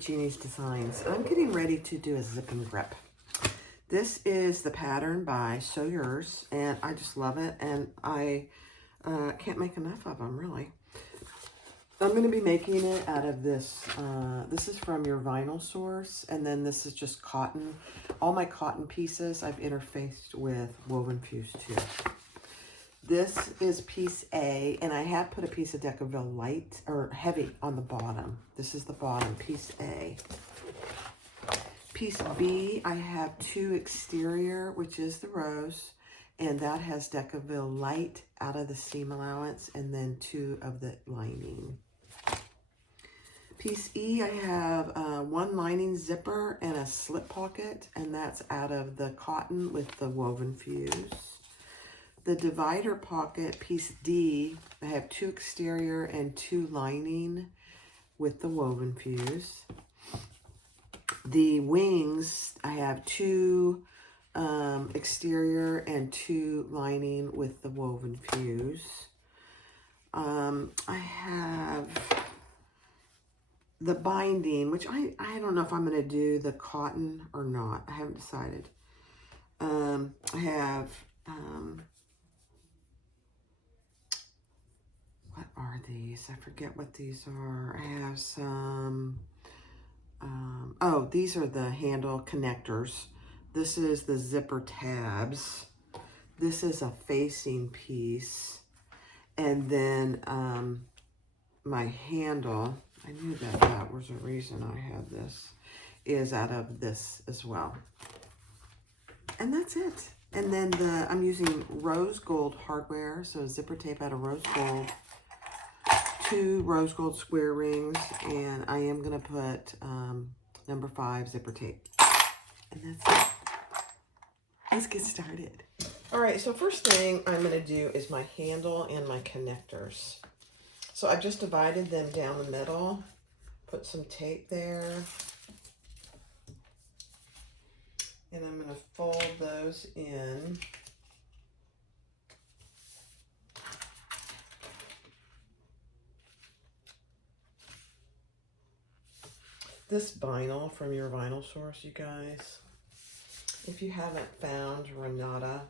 with Jeannie's Designs. I'm getting ready to do a zip and grip. This is the pattern by Sew Yours, and I just love it, and I can't make enough of them, really. I'm going to be making it out of this. This is from your vinyl source, and then this is just cotton. All my cotton pieces I've interfaced with Woven Fuse too. This is piece A, and I have put a piece of Decaville light or heavy on the bottom. This is the bottom, piece A. Piece B, I have 2 exterior, which is the rose, and that has Decaville light out of the seam allowance, and then 2 of the lining. Piece E, I have 1 lining zipper and a slip pocket, and that's out of the cotton with the Woven Fuse. The divider pocket, piece D, I have 2 exterior and 2 lining with the Woven Fuse. The wings, I have 2 exterior and 2 lining with the Woven Fuse. I have the binding, which I don't know if I'm going to do the cotton or not. I haven't decided. I have, what are these? I forget what these are. I have some, oh, these are the handle connectors. This is the zipper tabs. This is a facing piece. And then my handle, I knew that was a reason I had this, is out of this as well. And that's it. And then I'm using rose gold hardware, so zipper tape out of rose gold, 2 rose gold square rings, and I am gonna put number 5 zipper tape. And that's it. Let's get started. All right, so first thing I'm gonna do is my handle and my connectors. So I've just divided them down the middle, put some tape there, and I'm gonna fold those in. This vinyl from your vinyl source, you guys, if you haven't found Renata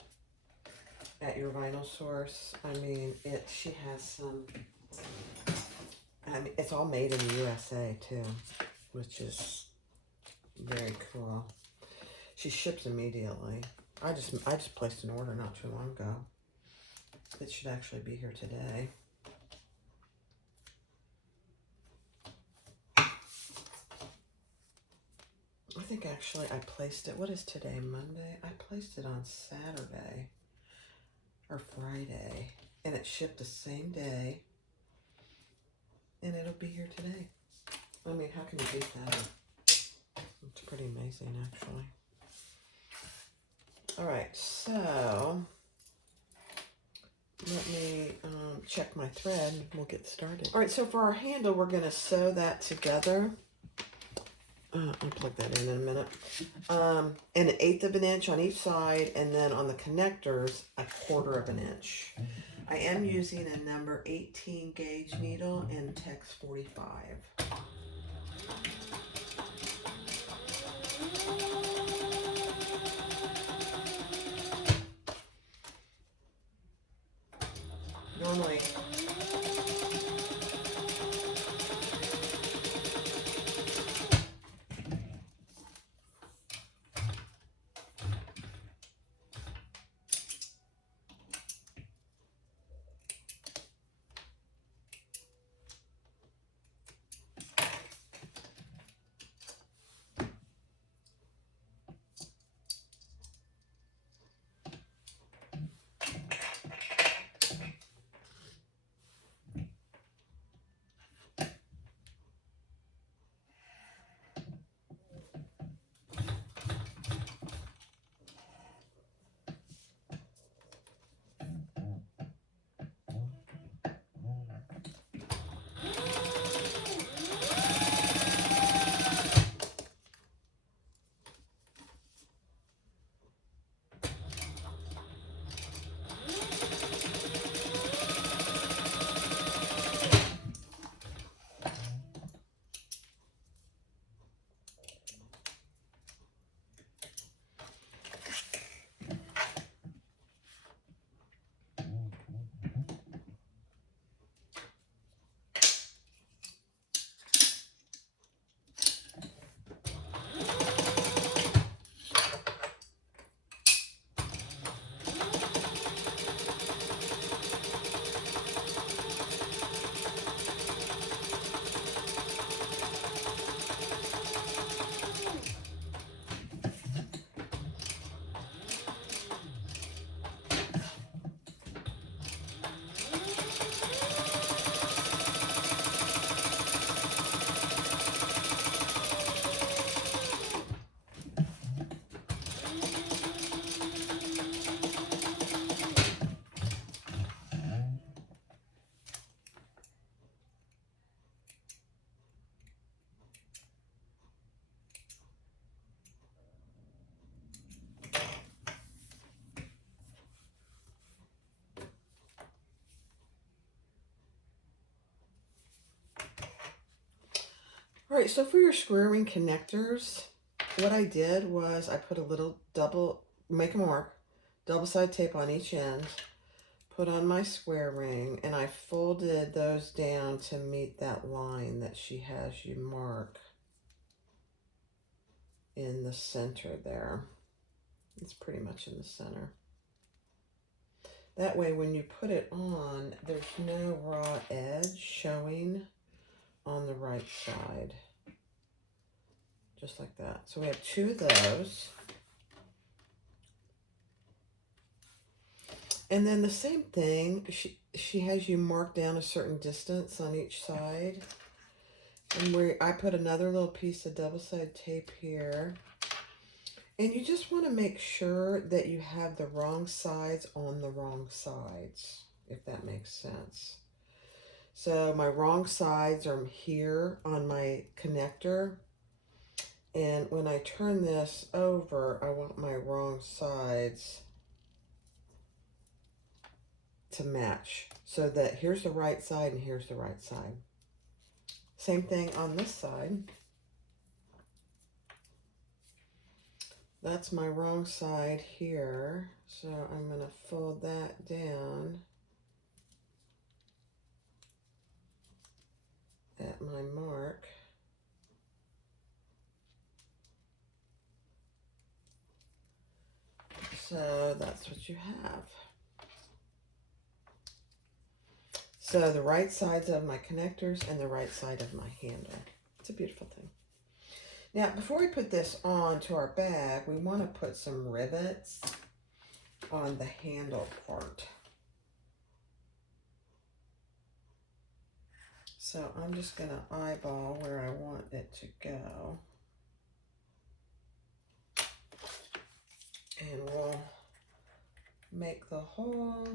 at your vinyl source, I mean, she has some, I mean, it's all made in the USA too, which is very cool. She ships immediately. I just placed an order not too long ago. It should actually be here today. I think actually I placed it, what is today, Monday? I placed it on Saturday or Friday, and it shipped the same day, and it'll be here today. I mean, how can you beat that? It's pretty amazing, actually. All right, so let me check my thread and we'll get started. All right, so for our handle, we're gonna sew that together. I'll plug that in a minute. And 1/8 of an inch on each side, and then on the connectors, 1/4 of an inch. I am using a number 18 gauge needle in Tex 45. Normally, All right, so for your square ring connectors, what I did was I put a little make a mark, double side tape on each end, put on my square ring, and I folded those down to meet that line that she has you mark in the center there. It's pretty much in the center. That way when you put it on, there's no raw edge showing on the right side. Just like that. So we have 2 of those. And then the same thing, she has you mark down a certain distance on each side. And where I put another little piece of double-sided tape here. And you just want to make sure that you have the wrong sides on the wrong sides, if that makes sense. So my wrong sides are here on my connector. And when I turn this over, I want my wrong sides to match. So that here's the right side and here's the right side. Same thing on this side. That's my wrong side here. So I'm going to fold that down at my mark. So that's what you have. So the right sides of my connectors and the right side of my handle. It's a beautiful thing. Now, before we put this on to our bag, we want to put some rivets on the handle part. So I'm just going to eyeball where I want it to go. And we'll make the hole.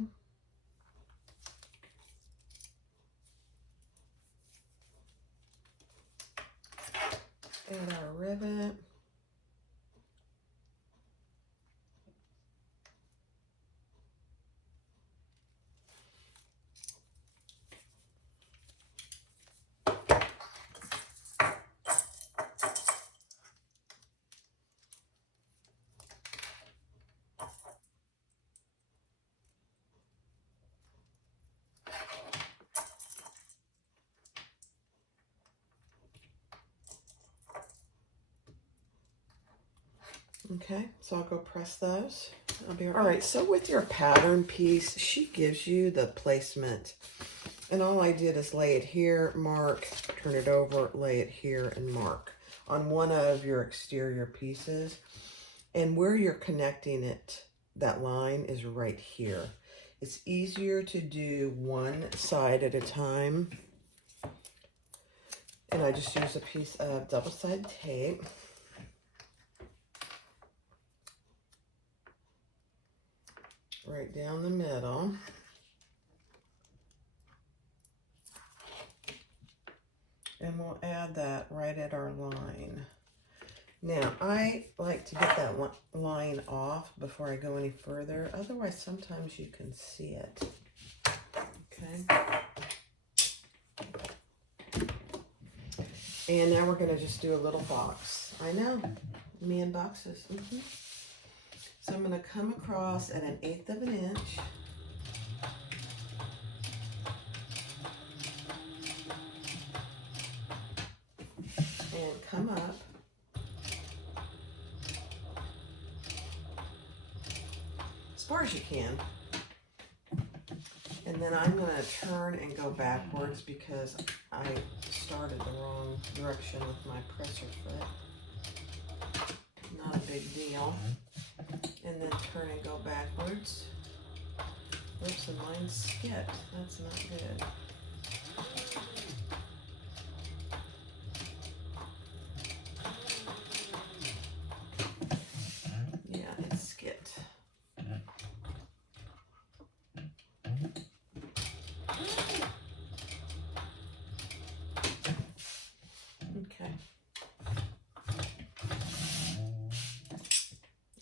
Add our rivet. Okay, so I'll go press those. I'll be right back. All right, so with your pattern piece, she gives you the placement. And all I did is lay it here, mark, turn it over, lay it here, and mark on one of your exterior pieces. And where you're connecting it, that line is right here. It's easier to do one side at a time. And I just use a piece of double-sided tape. Right down the middle. And we'll add that right at our line. Now, I like to get that line off before I go any further. Otherwise, sometimes you can see it. Okay. And now we're going to just do a little box. I know, me and boxes. So I'm going to come across at 1/8 of an inch. And come up. As far as you can. And then I'm going to turn and go backwards because I started the wrong direction with my presser foot. Not a big deal. And then turn and go backwards. Oops, and mine skipped. That's not good. Yeah, it skipped. Okay.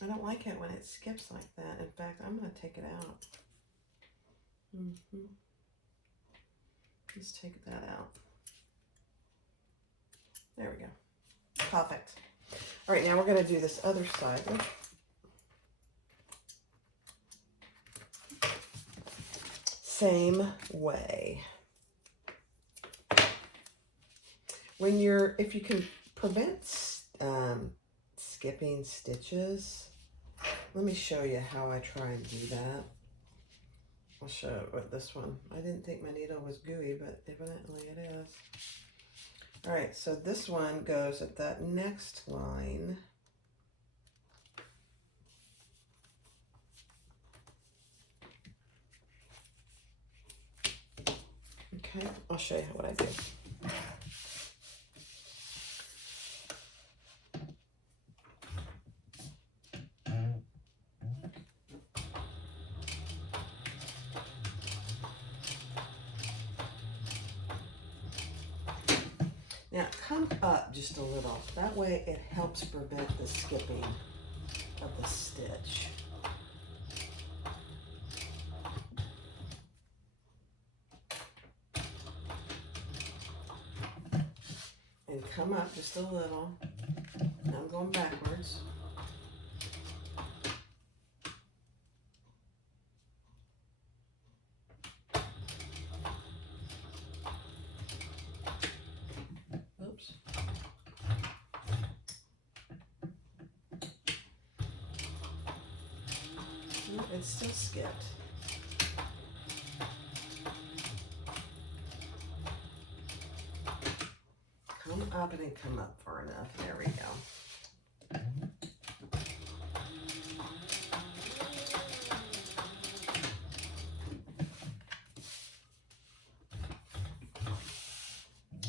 I don't like it when it skips like that. In fact, I'm going to take it out. Just take that out. There we go. Perfect. All right, now we're going to do this other side. Same way. If you can prevent skipping stitches, let me show you how I try and do that. I'll show it with this one. I didn't think my needle was gooey, but evidently it is. All right, so this one goes at that next line. Okay, I'll show you what I do. Now come up just a little. That way it helps prevent the skipping of the stitch. And come up just a little. Now I'm going backwards. Oops. No, it's still skipped. Come up and come up far enough. There we go.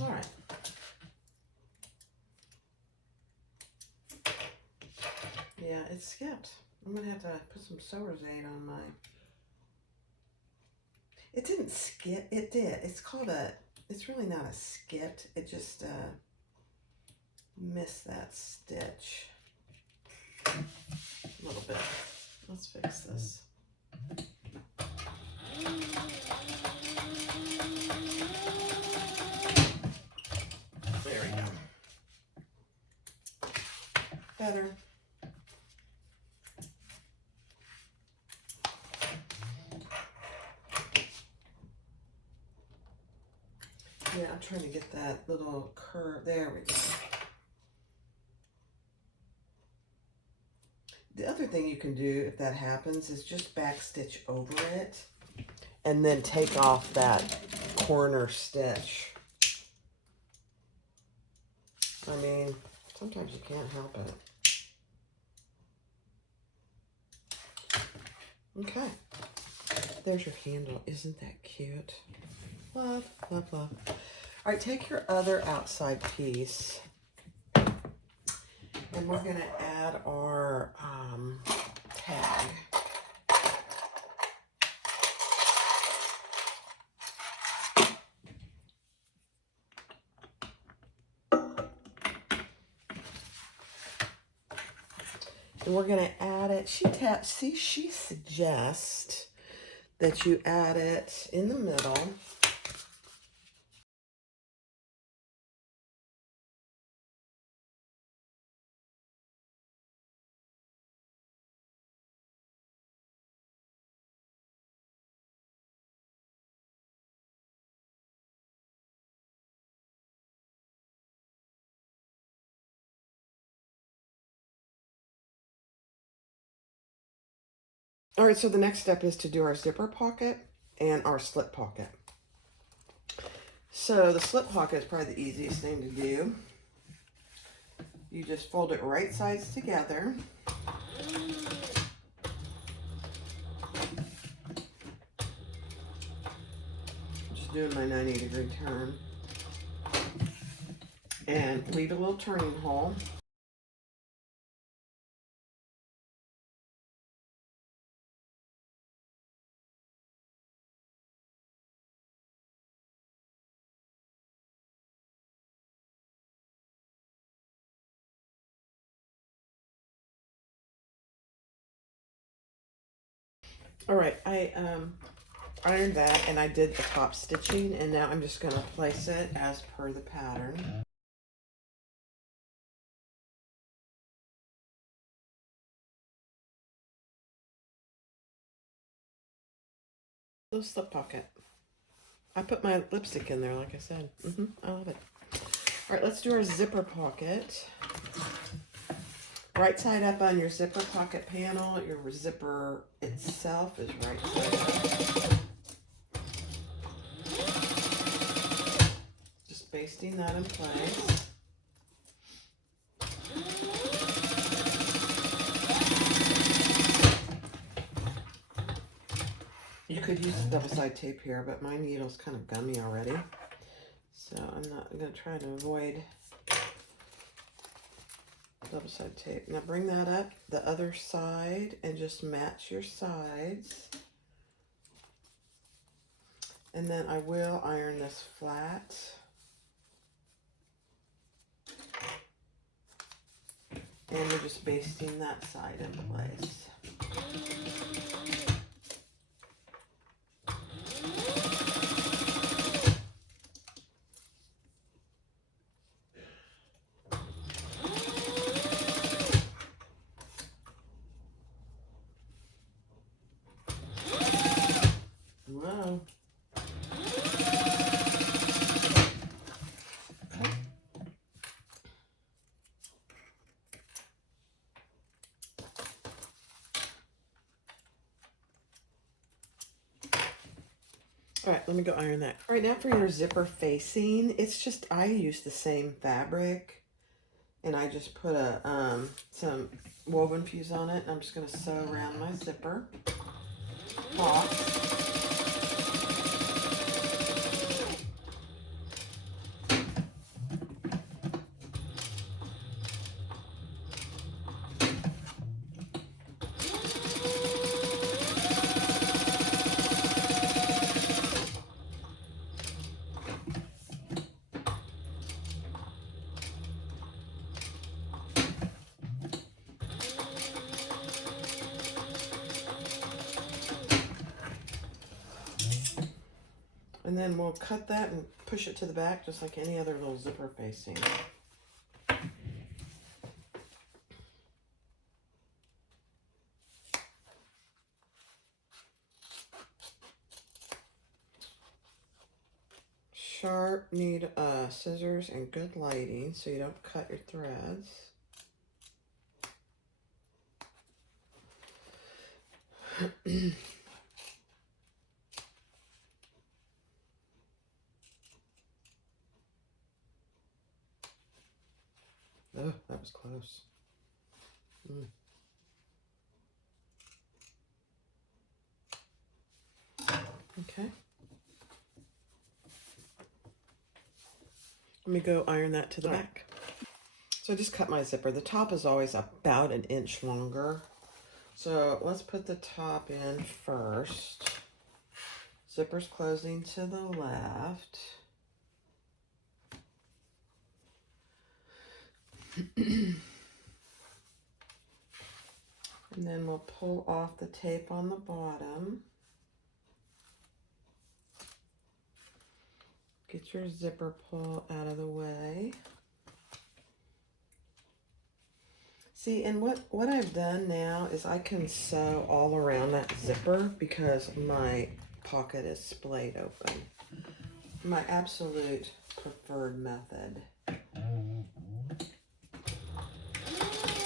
All right. Yeah, it's skipped. I'm gonna have to put some sewer's aid on my. It didn't skip. It did. It's called a. It's really not a skip. It just missed that stitch a little bit. Let's fix this. There we go. Better. Yeah, I'm trying to get that little curve. There we go. The other thing you can do if that happens is just back stitch over it and then take off that corner stitch. I mean, sometimes you can't help it. Okay. There's your handle. Isn't that cute? Love, love, love. All right, take your other outside piece. And we're going to add our tag. And we're going to add it. She suggests that you add it in the middle. All right, so the next step is to do our zipper pocket and our slip pocket. So the slip pocket is probably the easiest thing to do. You just fold it right sides together. Just doing my 90-degree turn. And leave a little turning hole. All right, I ironed that and I did the top stitching, and now I'm just going to place it as per the pattern. little slip pocket. I put my lipstick in there, like I said. I love it. All right, let's do our zipper pocket. Right side up on your zipper pocket panel. Your zipper itself is right side up. Just basting that in place. You could use double-side tape here, but my needle's kind of gummy already. So I'm going to try to avoid double-side tape. Now bring that up the other side and just match your sides. And then I will iron this flat. And we're just basting that side in place. Whoa. All right, let me go iron that. All right, now for your zipper facing, it's just, I use the same fabric and I just put some woven fuse on it. And I'm just gonna sew around my zipper box. And then we'll cut that and push it to the back just like any other little zipper facing. Sharp, need scissors and good lighting so you don't cut your threads. Oh, that was close. Okay. Let me go iron that to the back. So I just cut my zipper. The top is always about an inch longer. So let's put the top in first. Zipper's closing to the left. And then we'll pull off the tape on the bottom. Get your zipper pull out of the way. See, and what I've done now is I can sew all around that zipper because my pocket is splayed open. My absolute preferred method.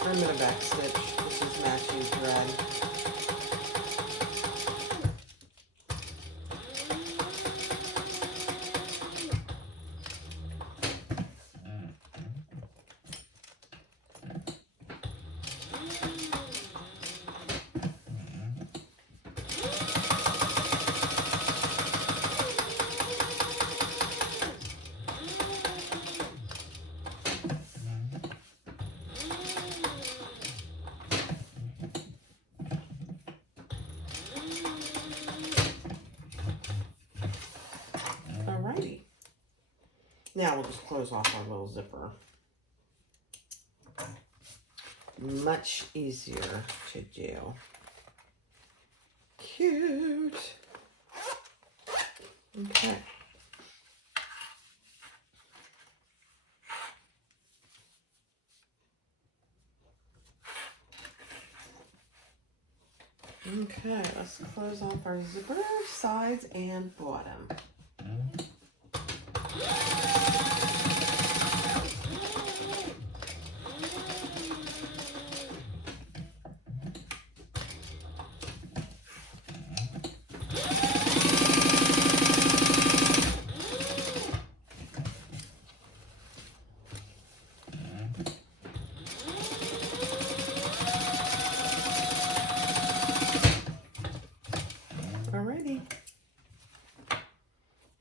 I'm going to back stitch. This is matching thread. Alrighty. Now we'll just close off our little zipper. Much easier to do. Cute. Okay. Okay, let's close off our zipper, sides and bottom. Alrighty.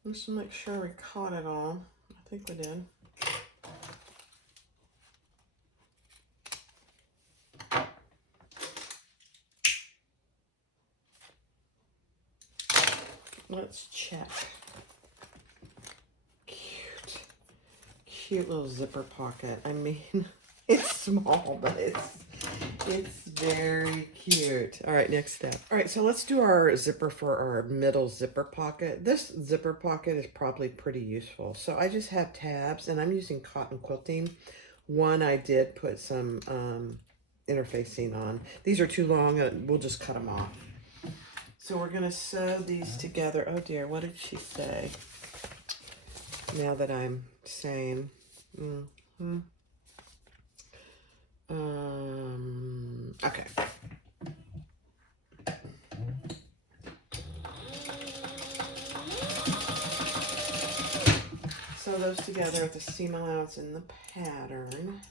Let's make sure we caught it all. I think we did. Let's check. Cute. Cute little zipper pocket. I mean, it's small, but it's very cute. All right, next step. All right, so let's do our zipper for our middle zipper pocket. This zipper pocket is probably pretty useful. So I just have tabs, and I'm using cotton quilting. One I did put some interfacing on. These are too long, and we'll just cut them off. So we're gonna sew these together. Oh dear, what did she say? Now that I'm saying, okay. Sew those together with the seam allowance in the pattern.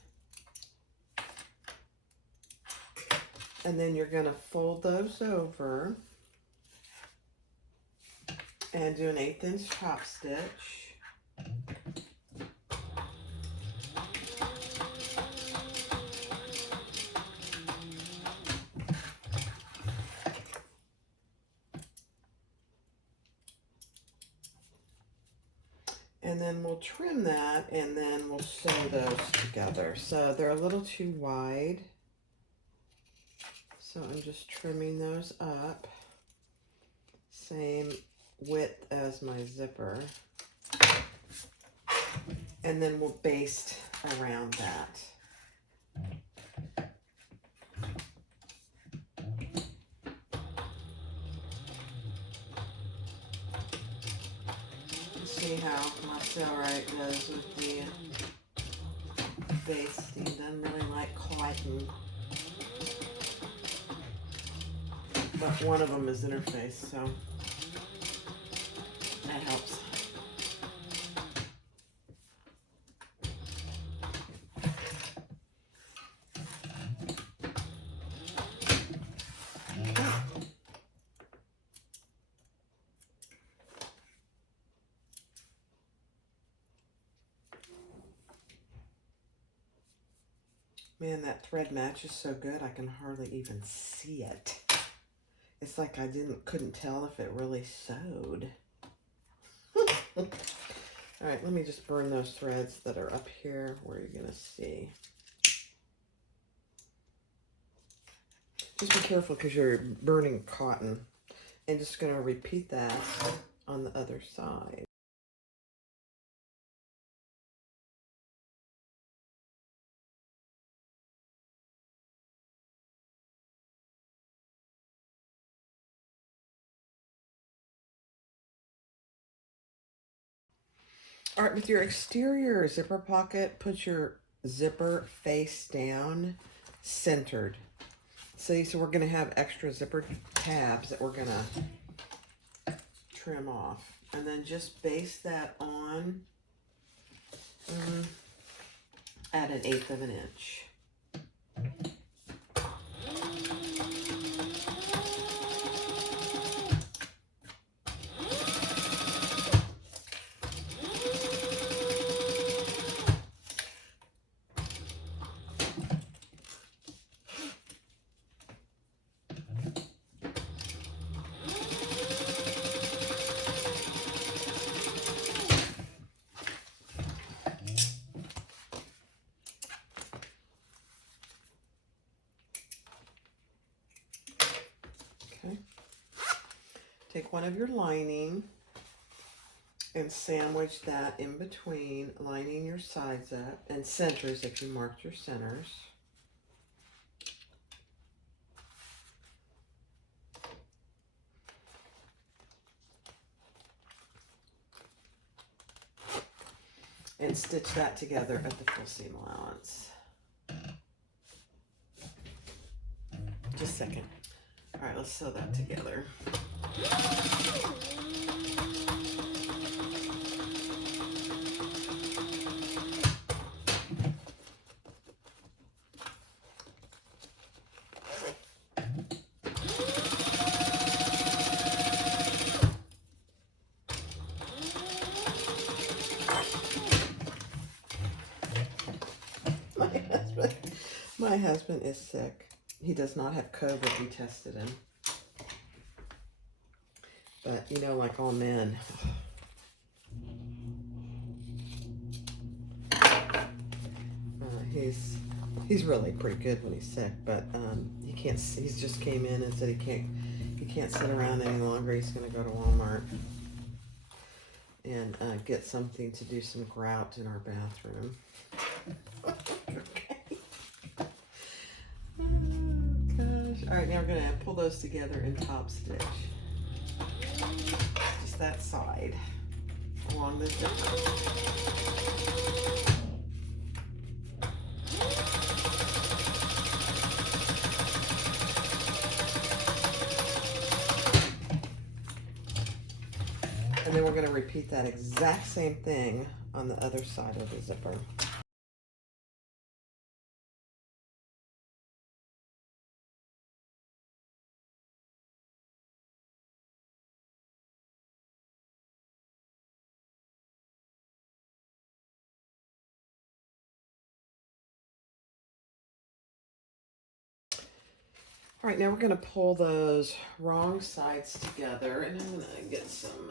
And then you're gonna fold those over and do an 1/8 inch top stitch. And then we'll trim that, and then we'll sew those together. So they're a little too wide. So I'm just trimming those up. Same width as my zipper. And then we'll baste around that. See how my Cellrite does with the basting. Doesn't really like cotton. But one of them is interfaced, so that helps. Man, that thread match is so good I can hardly even see it. It's like I couldn't tell if it really sewed. All right, let me just burn those threads that are up here where you're gonna see. Just be careful because you're burning cotton. And just gonna repeat that on the other side. All right, with your exterior zipper pocket, put your zipper face down, centered. See, so we're gonna have extra zipper tabs that we're gonna trim off. And then just base that on at 1/8 of an inch. Take one of your lining and sandwich that in between, lining your sides up, and centers if you marked your centers. and stitch that together at the full seam allowance. Just a second. All right, let's sew that together. My husband is sick. He does not have COVID. We tested him. But, you know, like all men, he's really pretty good when he's sick, but he can't. He's just came in and said he can't sit around any longer. He's going to go to Walmart and get something to do some grout in our bathroom. Okay. Oh, gosh. All right, now we're going to pull those together in top stitch. Just that side along the zipper. And then we're going to repeat that exact same thing on the other side of the zipper. All right, now we're going to pull those wrong sides together, and I'm going to get some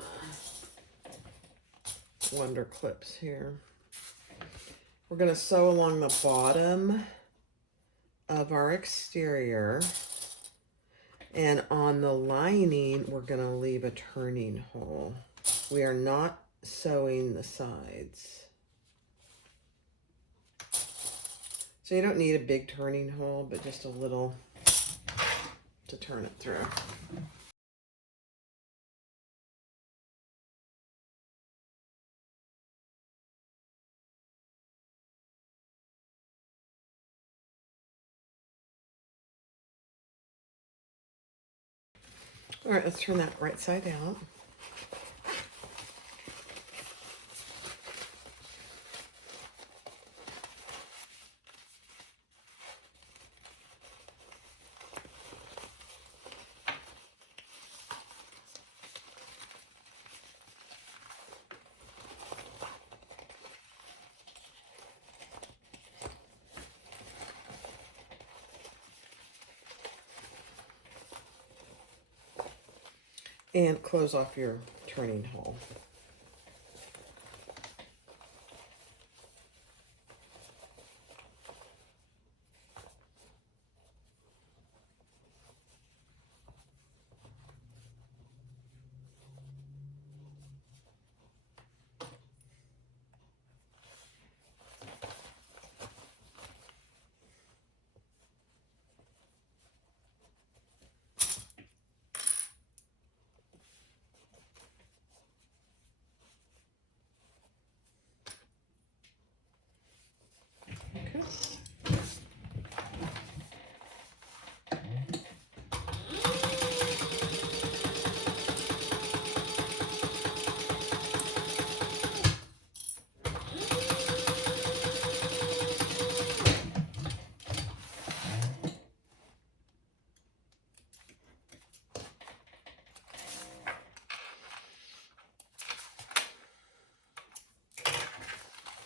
Wonder clips here. We're going to sew along the bottom of our exterior, and on the lining, we're going to leave a turning hole. We are not sewing the sides. So you don't need a big turning hole, but just a little to turn it through. All right, let's turn that right side out. And close off your turning hole.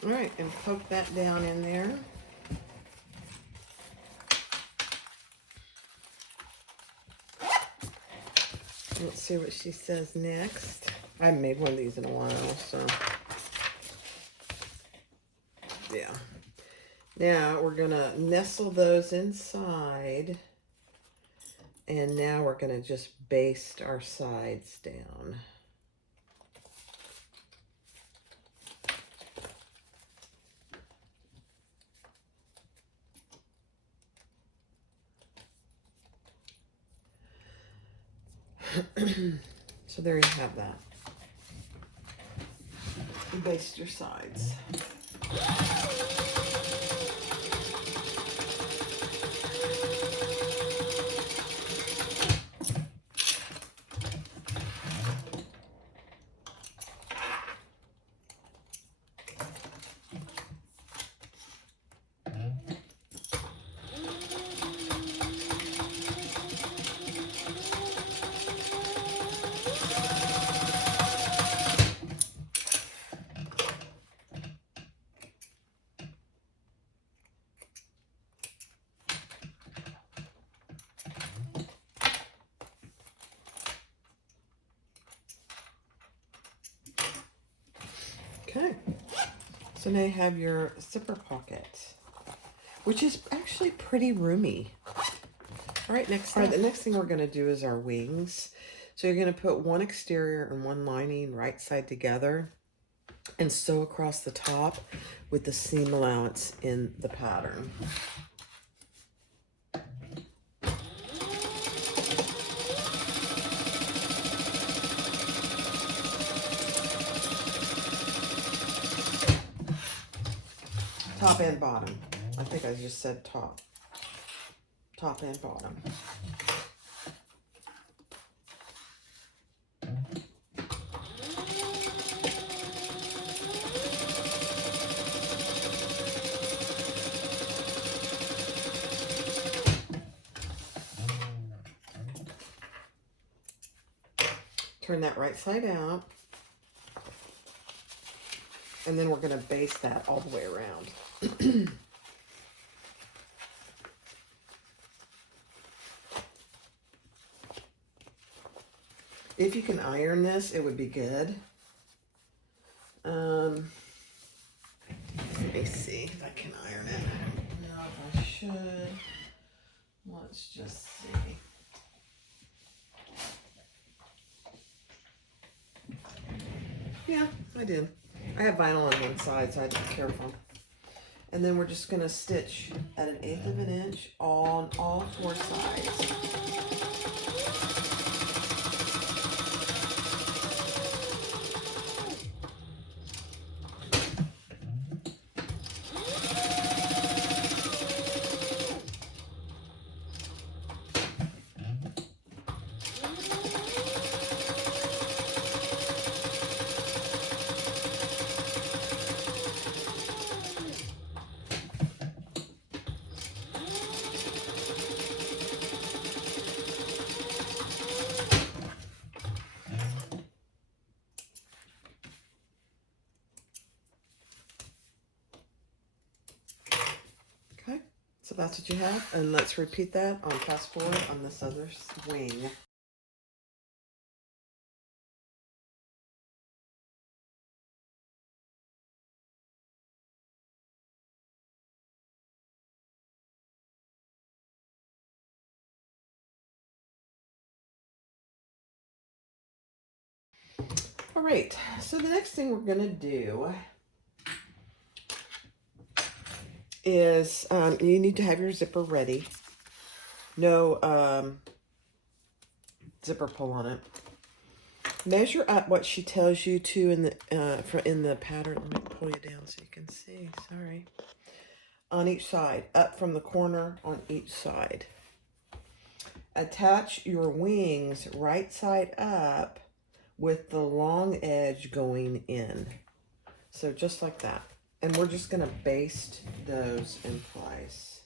All right, and poke that down in there. Let's see what she says next. I haven't made one of these in a while, so yeah. Now we're gonna nestle those inside, and now we're gonna just baste our sides down. So there you have that. You baste your sides. Okay, so now you have your zipper pocket, which is actually pretty roomy. All right, the next thing we're going to do is our wings. So you're going to put one exterior and one lining right side together and sew across the top with the seam allowance in the pattern. Top and bottom. I think I just said top. Top and bottom. Turn that right side out. And then we're going to baste that all the way around. If you can iron this, it would be good. Let me see if I can iron it. I don't know if I should. Let's just see. Yeah, I did. I have vinyl on one side, so I had to be careful. And then we're just going to stitch at 1/8 of an inch on all 4 sides. Okay, so that's what you have, and let's repeat that on fast forward on this other wing. All right, so the next thing we're gonna do is you need to have your zipper ready. No zipper pull on it. Measure up what she tells you to in the pattern. Let me pull you down so you can see. Sorry. On each side, up from the corner on each side. Attach your wings right side up with the long edge going in. So just like that. And we're just going to baste those in place.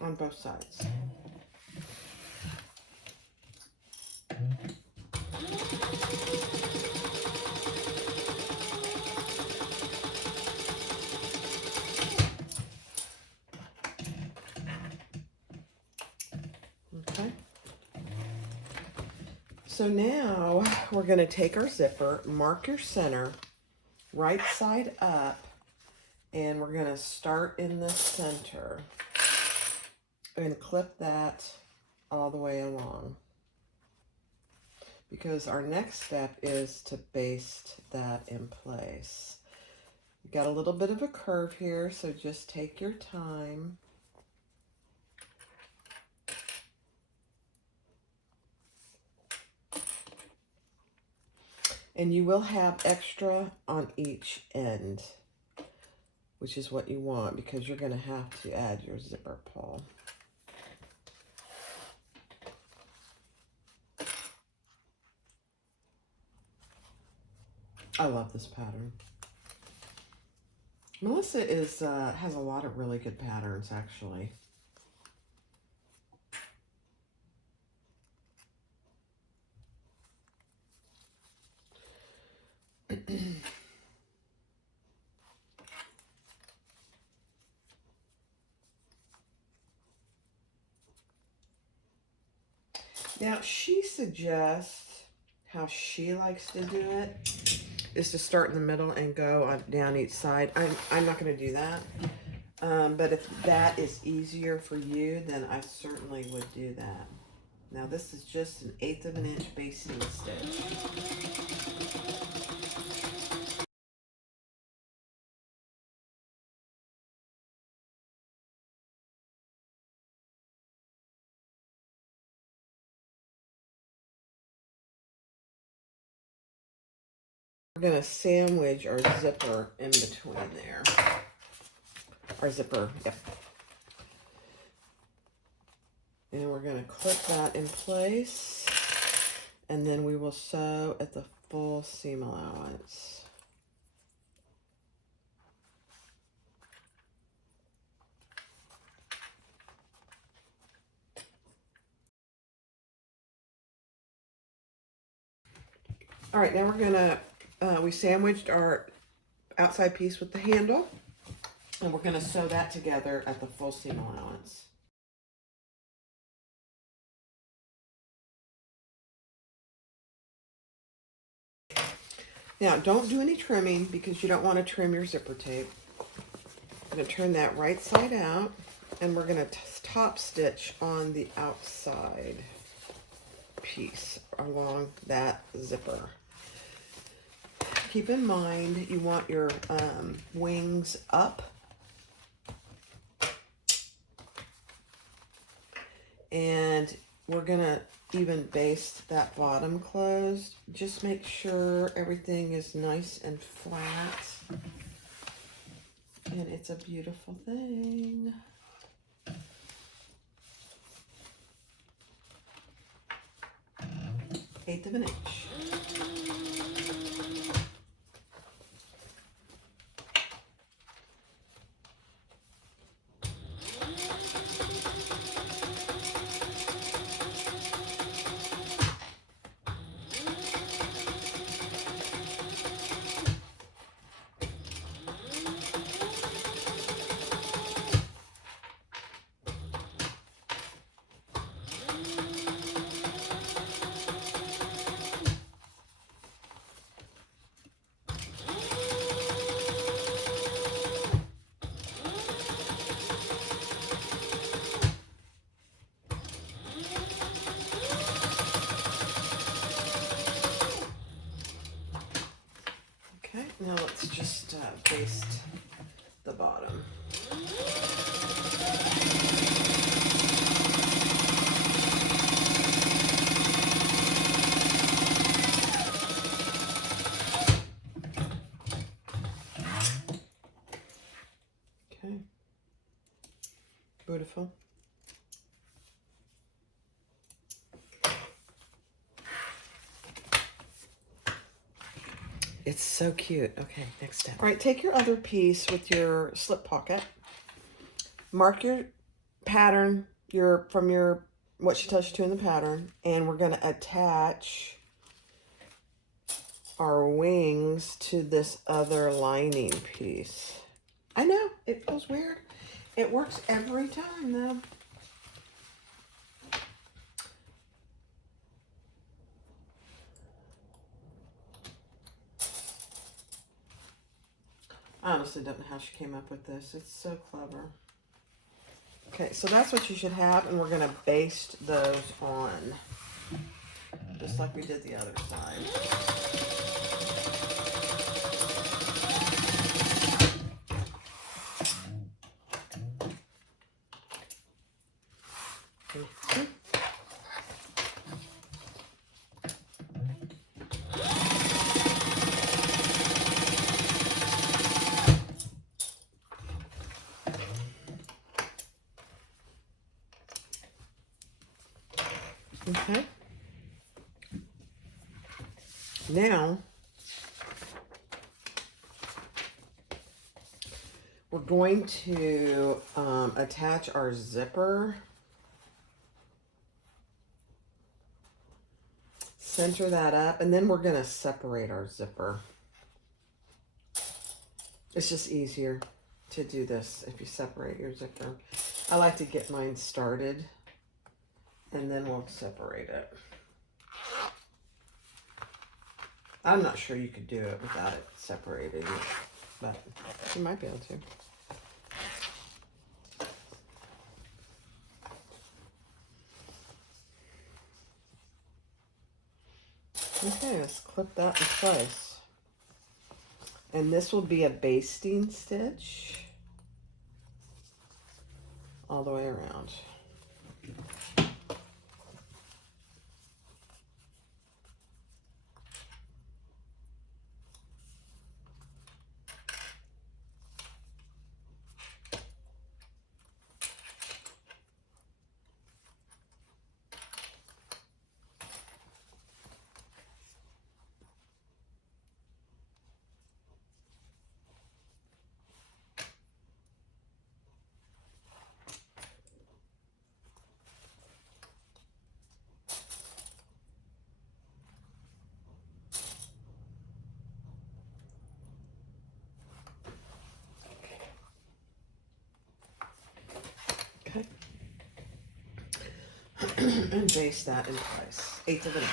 On both sides. Okay. So now we're going to take our zipper, mark your center, right side up, and we're going to start in the center and clip that all the way along. Because our next step is to baste that in place. You got a little bit of a curve here, so just take your time. And you will have extra on each end, which is what you want because you're going to have to add your zipper pull. I love this pattern. Melissa has a lot of really good patterns, actually. Now, she suggests how she likes to do it is to start in the middle and go on down each side. I'm not going to do that. But if that is easier for you, then I certainly would do that. Now, this is just an 1/8 of an inch basting stitch. We're going to sandwich our zipper in between there. Our zipper, yep. And we're going to clip that in place. And then we will sew at the full seam allowance. All right, now we're going to, we sandwiched our outside piece with the handle. And we're going to sew that together at the full seam allowance. Now, don't do any trimming because you don't want to trim your zipper tape. I'm going to turn that right side out, and we're going to top stitch on the outside piece along that zipper. Keep in mind you want your wings up. And we're going to even baste that bottom closed. Just make sure everything is nice and flat. And it's a beautiful thing. Eighth of an inch. Now let's just baste the bottom. Okay. Beautiful. It's so cute. Okay, next step. All right, take your other piece with your slip pocket. Mark your pattern, what she tells you to in the pattern, and we're going to attach our wings to this other lining piece. I know, it feels weird. It works every time, though. I honestly don't know how she came up with this. It's so clever. Okay, so that's what you should have, and we're going to baste those on, just like we did the other side. Okay. Now, we're going to attach our zipper. Center that up, and then we're going to separate our zipper. It's just easier to do this if you separate your zipper. I like to get mine started, and then we'll separate it. I'm not sure you could do it without it separated, but you might be able to. Okay, let's clip that in place. And this will be a basting stitch all the way around. Okay. And baste that in place, 1/8 of an inch.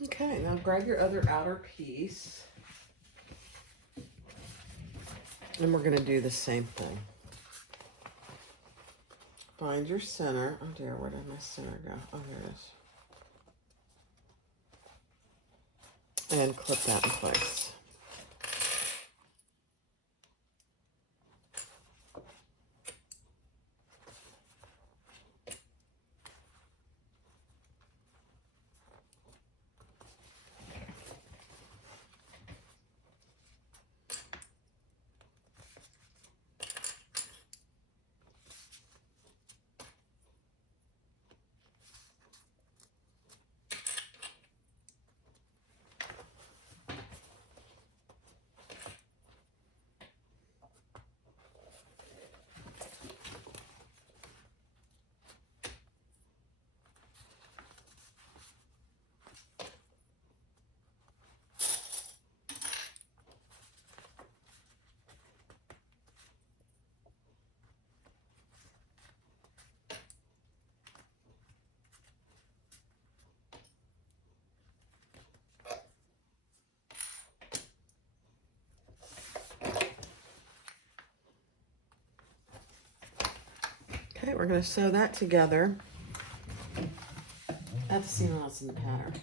Okay, now grab your other outer piece. And we're going to do the same thing. Find your center. Oh dear, where did my center go? Oh, there it is. And clip that in place. Okay, we're going to sew that together. I have to see what else in the pattern.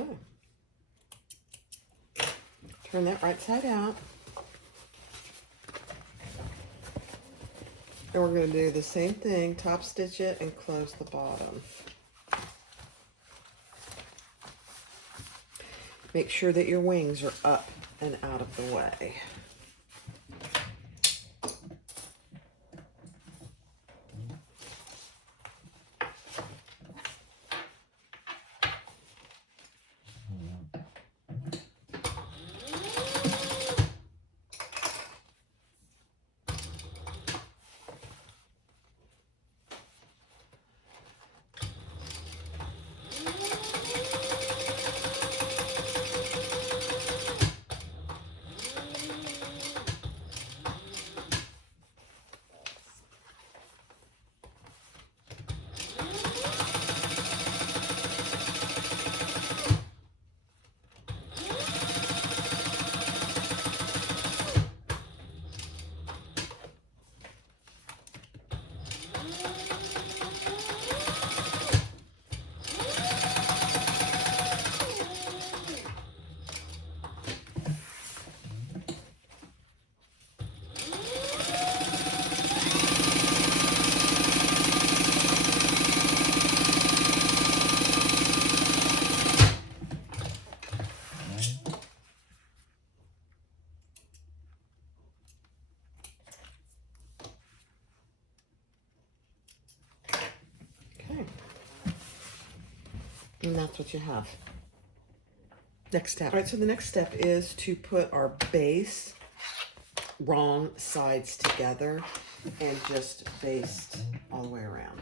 Okay. Turn that right side out. And we're going to do the same thing, top stitch it and close the bottom. Make sure that your wings are up and out of the way. Okay. And that's what you have. Next step. All right, so the next step is to put our base wrong sides together and just baste all the way around.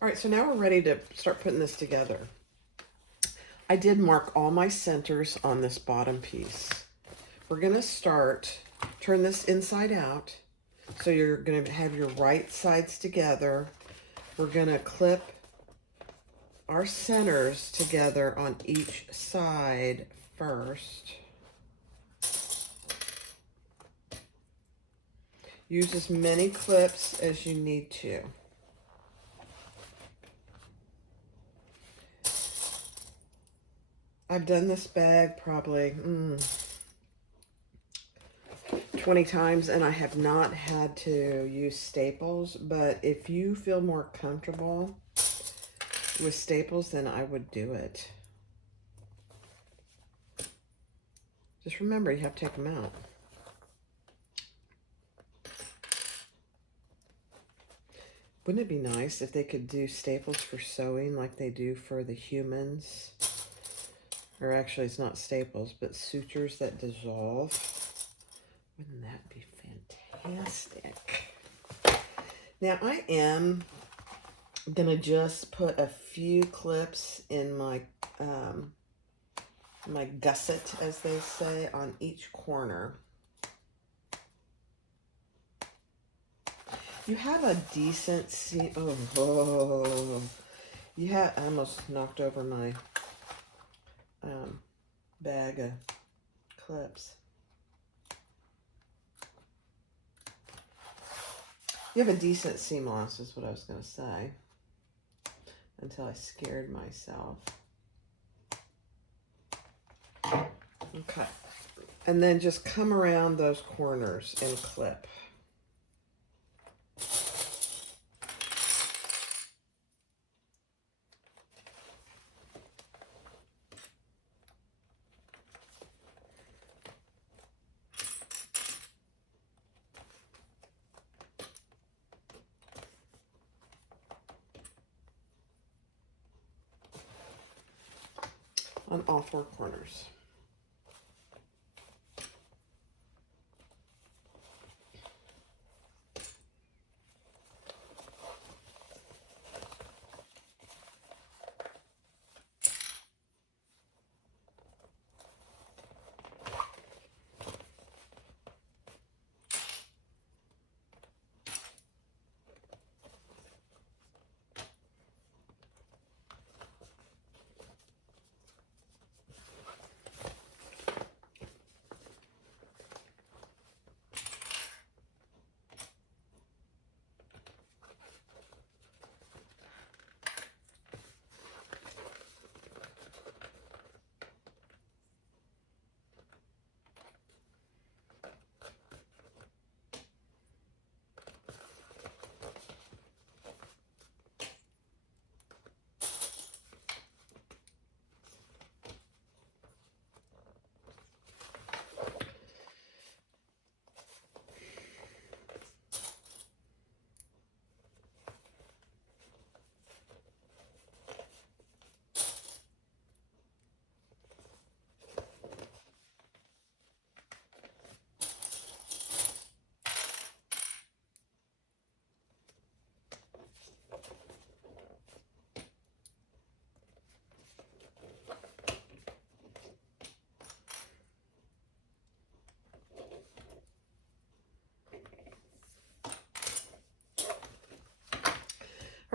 All right, so now we're ready to start putting this together. I did mark all my centers on this bottom piece. We're gonna start, turn this inside out. So you're gonna have your right sides together. We're gonna clip our centers together on each side first. Use as many clips as you need to. I've done this bag probably 20 times and I have not had to use staples, but if you feel more comfortable with staples, then I would do it. Just remember, you have to take them out. Wouldn't it be nice if they could do staples for sewing like they do for the humans? Or actually, it's not staples, but sutures that dissolve. Wouldn't that be fantastic? Now, I am going to just put a few clips in my my gusset, as they say, on each corner. You have a decent seam. Oh, you have. I almost knocked over my bag of clips. You have a decent seam loss, is what I was going to say, until I scared myself. Okay, and then just come around those corners and clip. On all four corners.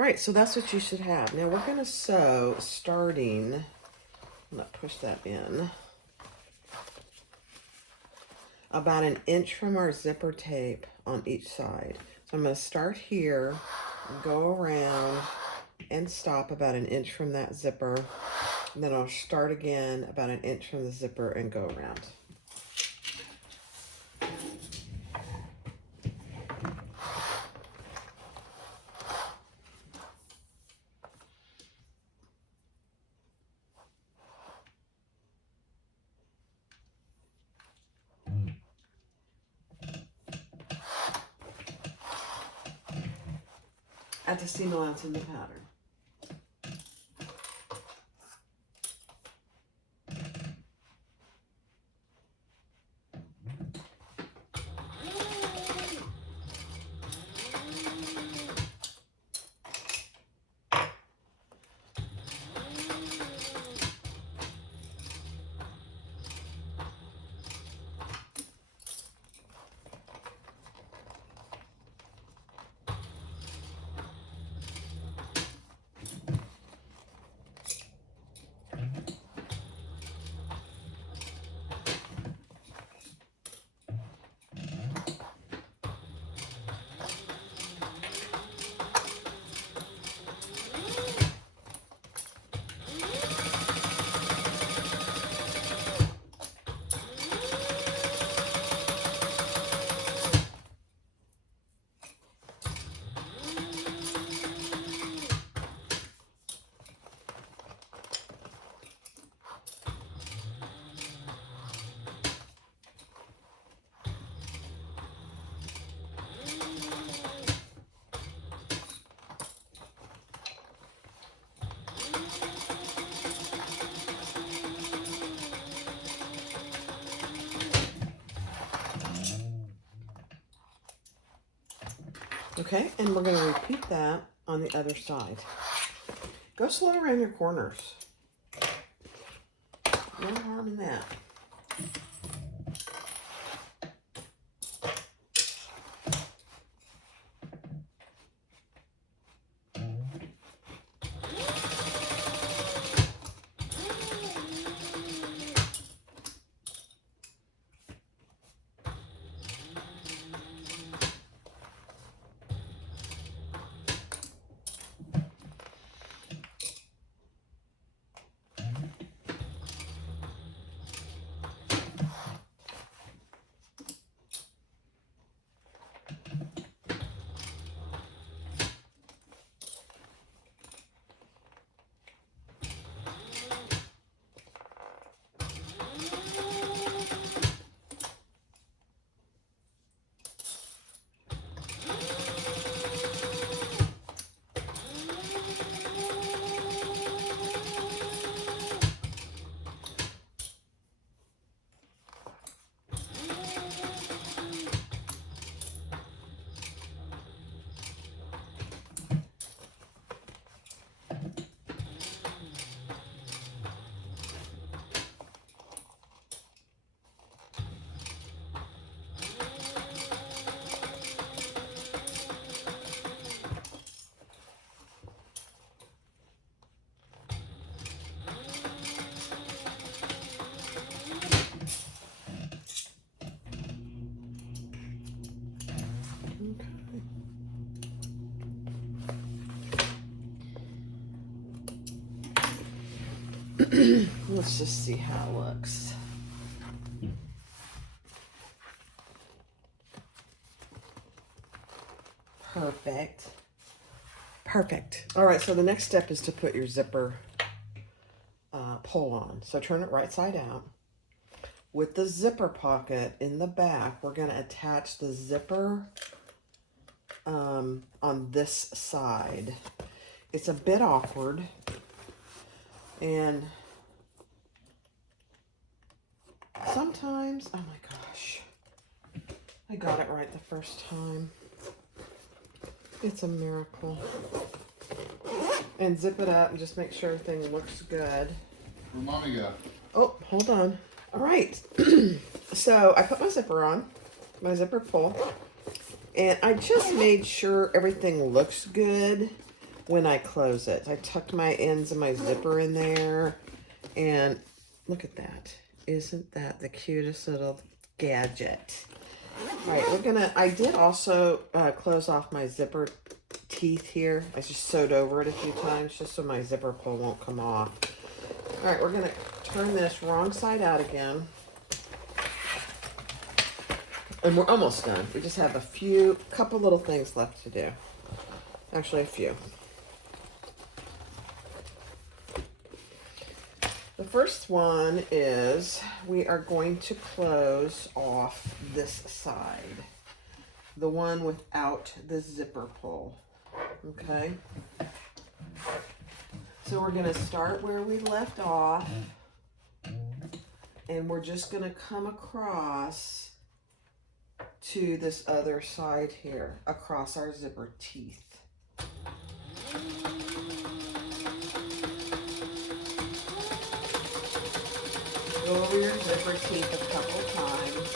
All right, so that's what you should have. Now we're gonna sew starting, I'm gonna push that in, about 1 inch from our zipper tape on each side. So I'm gonna start here, go around and stop about 1 inch from that zipper. And then I'll start again about 1 inch from the zipper and go around. Add the seam allowance in the pattern. Okay, and we're going to repeat that on the other side. Go slow around your corners. No harm in that. Let's just see how it looks. Perfect. Perfect. All right, so the next step is to put your zipper pull on. So turn it right side out. With the zipper pocket in the back, we're going to attach the zipper on this side. It's a bit awkward, and sometimes, oh my gosh, I got it right the first time. It's a miracle. And zip it up and just make sure everything looks good. Where mommy go? Oh, hold on. All right. So I put my zipper on, my zipper pull, and I just made sure everything looks good when I close it. I tucked my ends of my zipper in there, and look at that. Isn't that the cutest little gadget? All right, I did also close off my zipper teeth here. I just sewed over it a few times just so my zipper pull won't come off. All right, we're gonna turn this wrong side out again. And we're almost done. We just have a couple little things left to do. Actually, a few. The first one is we are going to close off this side. The one without the zipper pull. Okay? So we're going to start where we left off. And we're just going to come across to this other side here, across our zipper teeth. Go over your zipper teeth a couple times.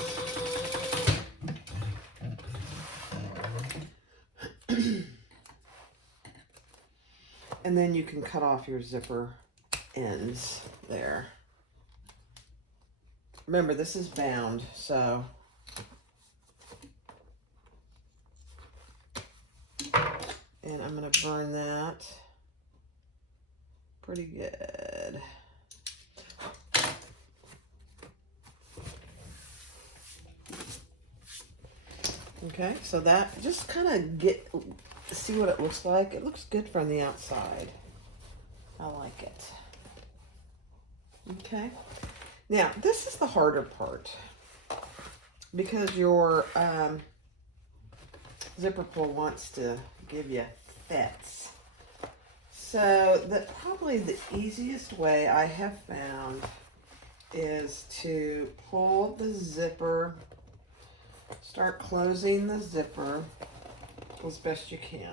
And then you can cut off your zipper ends there. Remember, this is bound, so. And I'm going to burn that pretty good. Okay, so that just kind of see what it looks like. It looks good from the outside. I like it. Okay, now this is the harder part because your zipper pull wants to give you fits. So probably the easiest way I have found is to pull the zipper, start closing the zipper as best you can.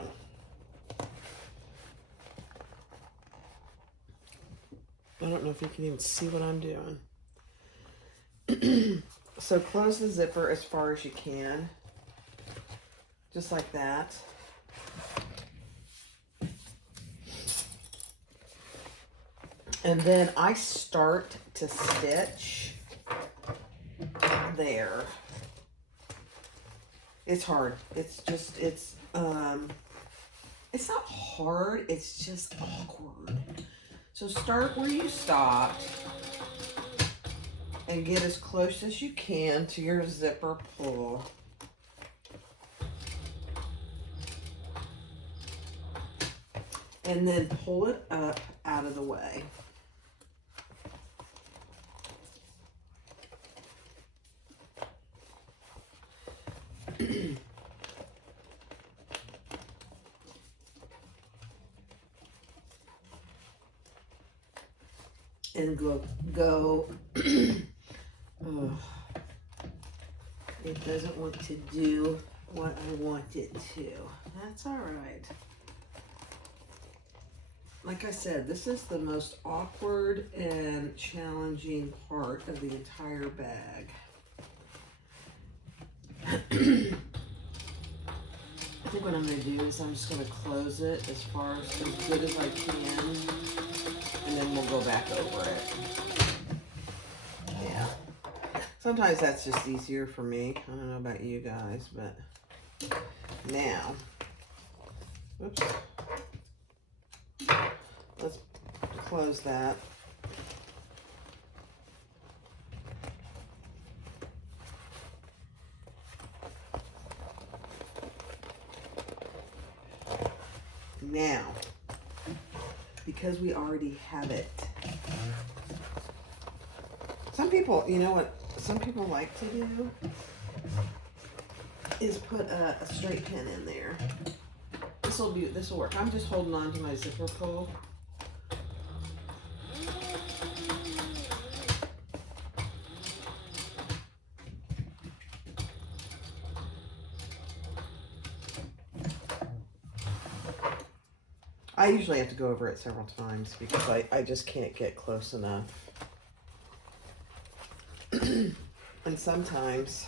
I don't know if you can even see what I'm doing. So close the zipper as far as you can. Just like that. And then I start to stitch there. It's hard. It's not hard, it's just awkward. So start where you stopped and get as close as you can to your zipper pull. And then pull it up out of the way. And go. Oh, it doesn't want to do what I want it to. That's all right. Like I said, this is the most awkward and challenging part of the entire bag. I think what I'm going to do is I'm just going to close it as good as I can, and then we'll go back over it. Yeah. Sometimes that's just easier for me. I don't know about you guys, but now, oops. Let's close that. Now, because we already have it, some people, you know what some people like to do is put a straight pin in there. This will work. I'm just holding on to my zipper pull. I usually have to go over it several times because I just can't get close enough. And sometimes,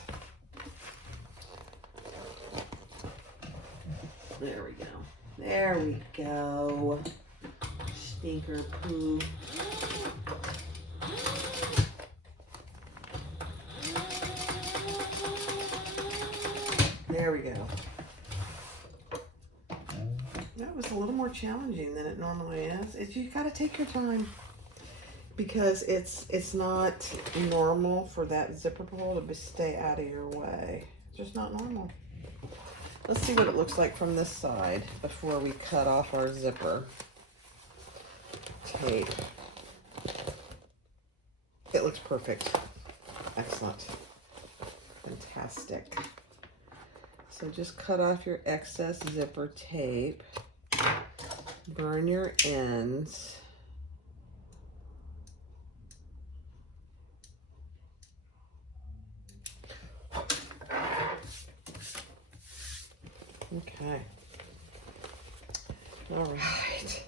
there we go. There we go. Stinker poo. There we go. That was a little more challenging than it normally is. You gotta take your time because it's not normal for that zipper pull to stay out of your way. It's just not normal. Let's see what it looks like from this side before we cut off our zipper tape. It looks perfect. Excellent. Fantastic. So just cut off your excess zipper tape. Burn your ends. Okay. All right.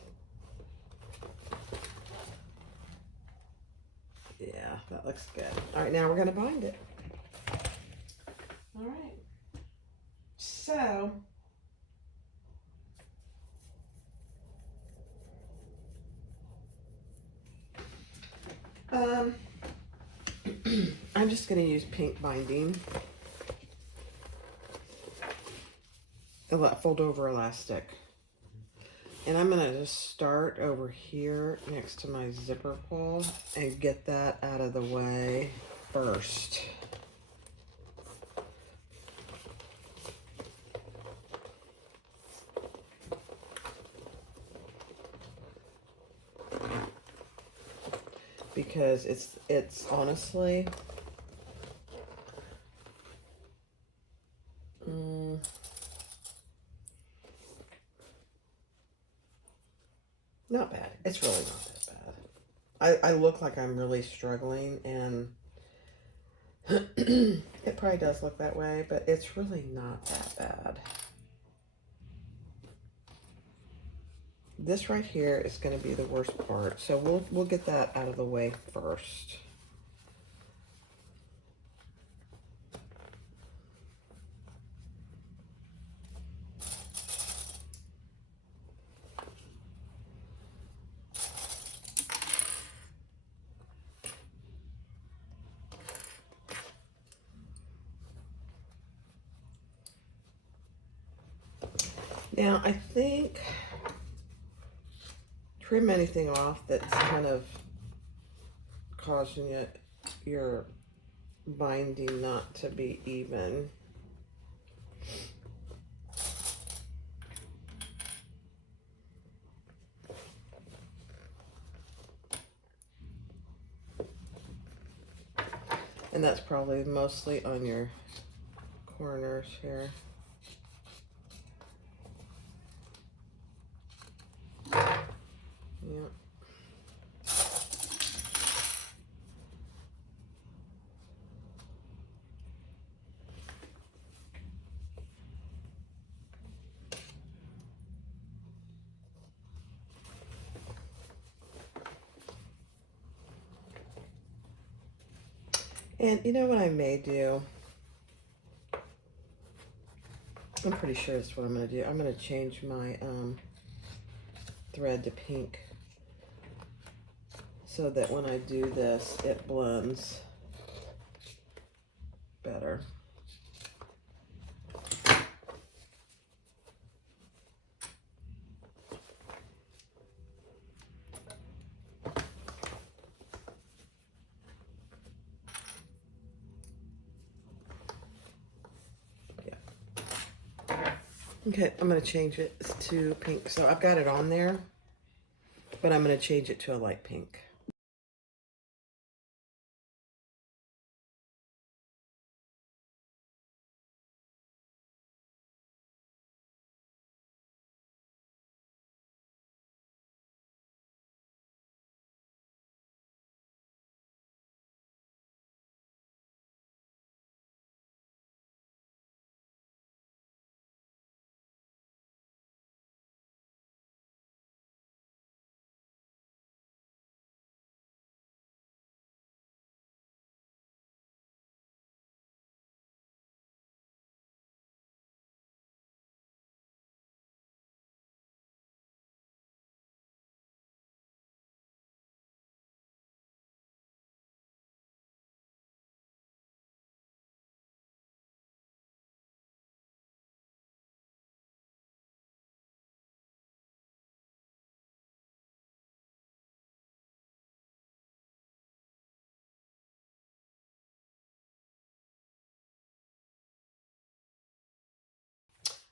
Yeah, that looks good. All right, now we're going to bind it. All right. So, I'm just going to use pink binding. Fold over elastic. And I'm going to just start over here next to my zipper pull and get that out of the way first. Because it's honestly not bad. It's really not that bad. I look like I'm really struggling, and it probably does look that way, but it's really not that bad. This right here is going to be the worst part, so we'll get that out of the way first. Now, I think trim anything off that's kind of causing your binding not to be even. And that's probably mostly on your corners here. Yep. And you know what I may do? I'm pretty sure that's what I'm going to do. I'm going to change my thread to pink so that when I do this, it blends better. Okay, I'm going to change it to pink. So I've got it on there, but I'm going to change it to a light pink.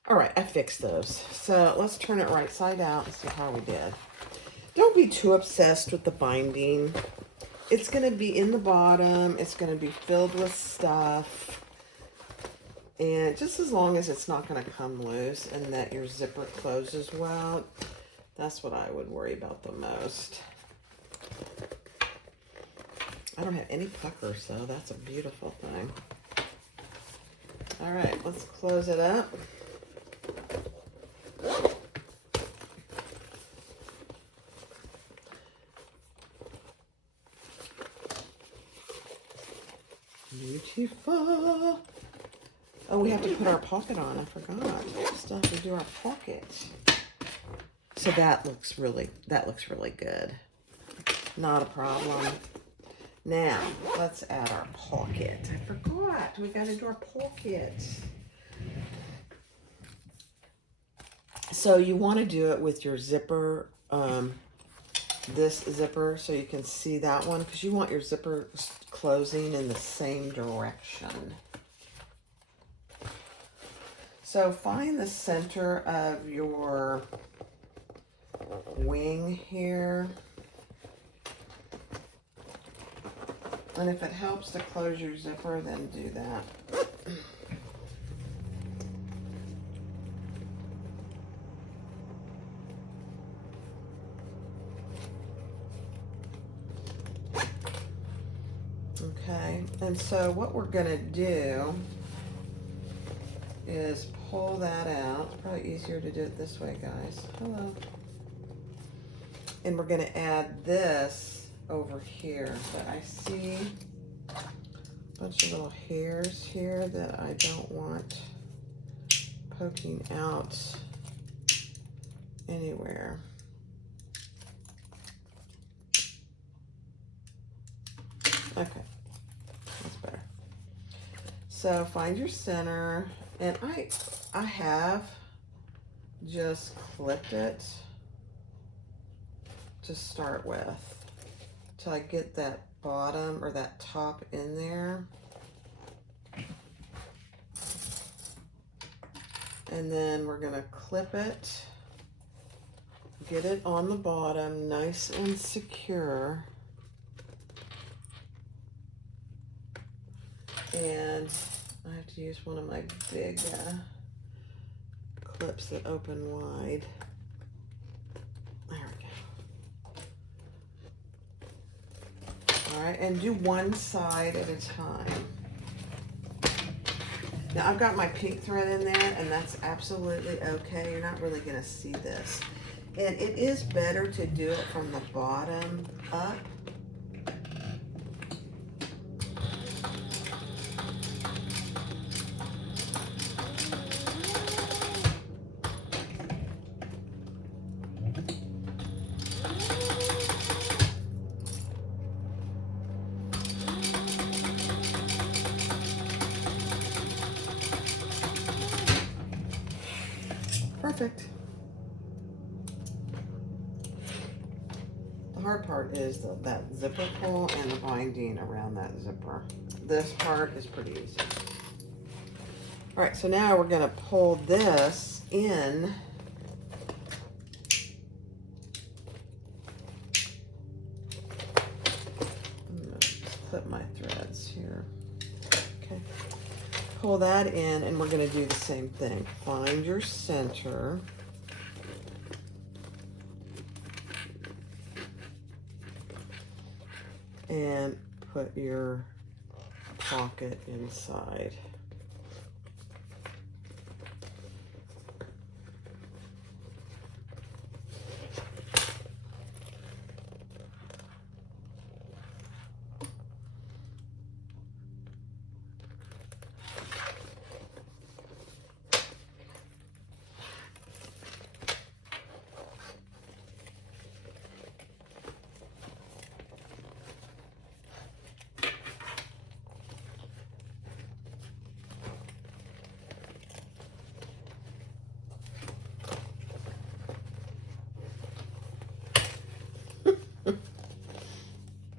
All right, I fixed those. So let's turn it right side out and see how we did. Don't be too obsessed with the binding. It's going to be in the bottom. It's going to be filled with stuff. And just as long as it's not going to come loose and that your zipper closes well, that's what I would worry about the most. I don't have any pucker, so that's a beautiful thing. All right, let's close it up. Beautiful. Oh, we have to put our pocket on. I forgot. Still have to do our pocket. So that looks really good. Not a problem. Now, let's add our pocket. I forgot. We got to do our pocket. So you want to do it with your zipper, this zipper, so you can see that one, because you want your zipper closing in the same direction. So find the center of your wing here. And if it helps to close your zipper, then do that. Okay, and so what we're gonna do is pull that out. It's probably easier to do it this way, guys. Hello. And we're gonna add this over here, but I see a bunch of little hairs here that I don't want poking out anywhere. Okay, that's better. So find your center, and I have just clipped it to start with till I get that bottom or that top in there. And then we're gonna clip it, get it on the bottom nice and secure. And I have to use one of my big clips that open wide. There we go. All right, and do one side at a time. Now I've got my pink thread in there, and that's absolutely okay. You're not really gonna see this. And it is better to do it from the bottom up. Perfect. The hard part is that zipper pull and the binding around that zipper. This part is pretty easy. All right, so now we're gonna pull this in. I'm gonna clip my threads here. Okay. Pull that in, and we're going to do the same thing. Find your center. And put your pocket inside.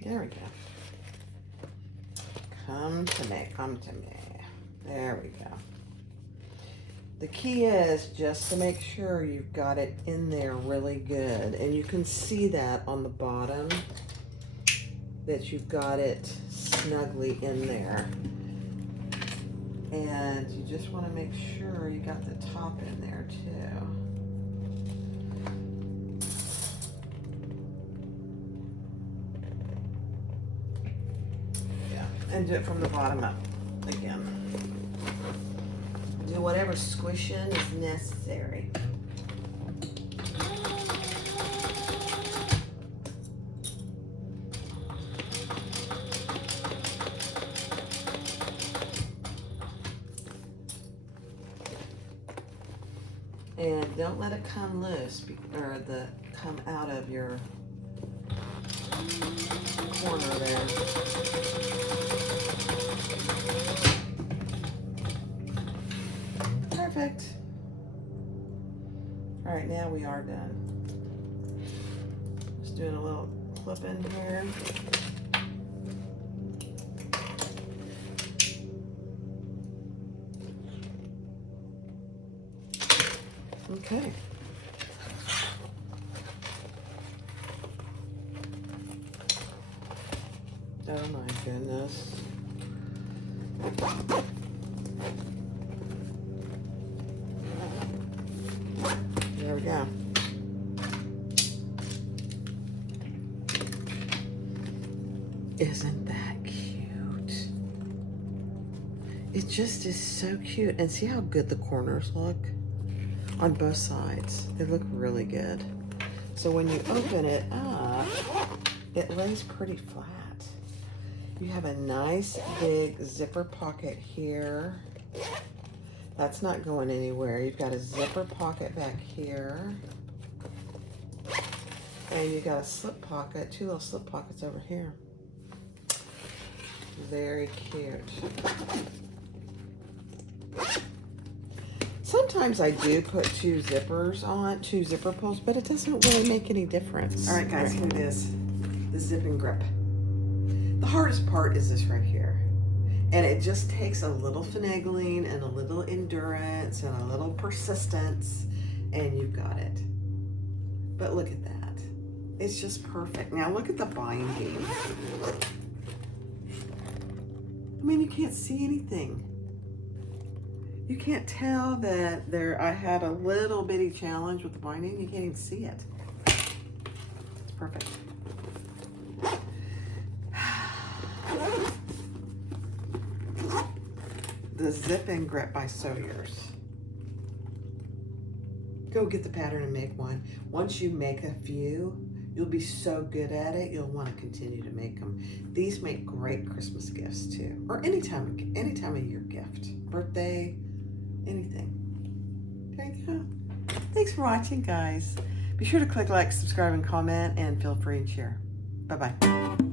There we go. Come to me, come to me. There we go. The key is just to make sure you've got it in there really good. And you can see that on the bottom, that you've got it snugly in there. And you just want to make sure you got the top in there too. Yeah, and do it from the bottom up again. Do whatever squishing is necessary. And don't let it come loose, or come out of your corner there. Perfect. All right, now we are done. Just doing a little clip in here. Okay. Oh my goodness. There we go. Isn't that cute? It just is so cute. And see how good the corners look? On both sides. They look really good. So when you open it up, it lays pretty flat. You have a nice big zipper pocket here. That's not going anywhere. You've got a zipper pocket back here. And you got a slip pocket, 2 little slip pockets over here. Very cute. Sometimes I do put 2 zippers on, 2 zipper pulls, but it doesn't really make any difference. All right, guys, here it is, the zip and grip. The hardest part is this right here. And it just takes a little finagling and a little endurance and a little persistence, and you've got it. But look at that. It's just perfect. Now look at the binding. I mean, you can't see anything. You can't tell that I had a little bitty challenge with the binding. You can't even see it. It's perfect. The Zip and Grip by Sawyers. Go get the pattern and make one. Once you make a few, you'll be so good at it, you'll want to continue to make them. These make great Christmas gifts too, or any time of year gift, birthday, anything. There you go. Thanks for watching, guys. Be sure to click like, subscribe, and comment, and feel free to share. Bye-bye.